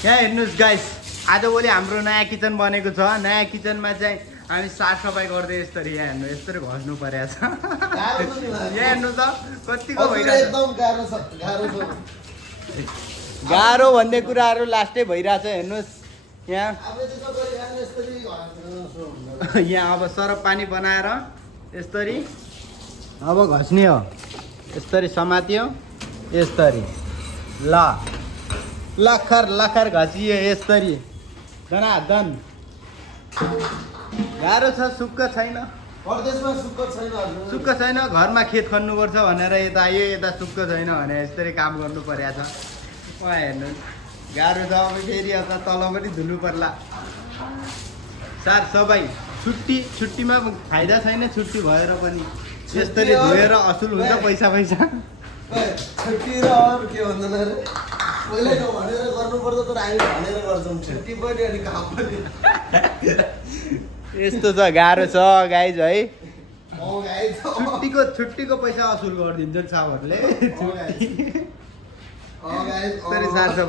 यहाँ हेर्नुहोस् गाइस, आजभोलि हाम्रो नयाँ किचन बनेको छ। नयाँ किचनमा चाहिँ हामी साफसफाइ गर्दै यसरी यहाँ हेर्नु यसरी घस्नु परेको छ। यहाँ हेर्नु त कतिको भइरहेको छ। गाह्रो भन्ने कुराहरू लास्टै भइरहेछ। हेर्नुहोस् यहाँ यहाँ अब सरफ पानी बनाएर यसरी अब घस्ने हो। यसरी समात्यो यसरी ल लखर लखर घसियो यसरी धनाधन। गाह्रो छ, सुक्क छैन। परदेशमा सुक्क छैन। सुक्क छैन, घरमा खेत खन्नुपर्छ भनेर यता आयो, यता सुक्क छैन भने यसरी काम गर्नु परेको छ। उहाँ हेर्नुहोस् गाह्रो छ। अब फेरि यता तल पनि धुनु पर्ला। सार सबै छुट्टीमा फाइदा छैन। छुट्टी भएर पनि यसरी धोएर असुल हुन्छ पैसा। छुट्टी र अरू के भन्दैन रे, पहिले भनेर गर्नुपर्छ तर हामी भनेर गर्छौँ। छुट्टी पनि अनि काम पनि यस्तो छ, गाह्रो छ गाइज है। गाइज छुट्टीको पैसा असुल गरिदिन्छ साहबहरूले। गाइज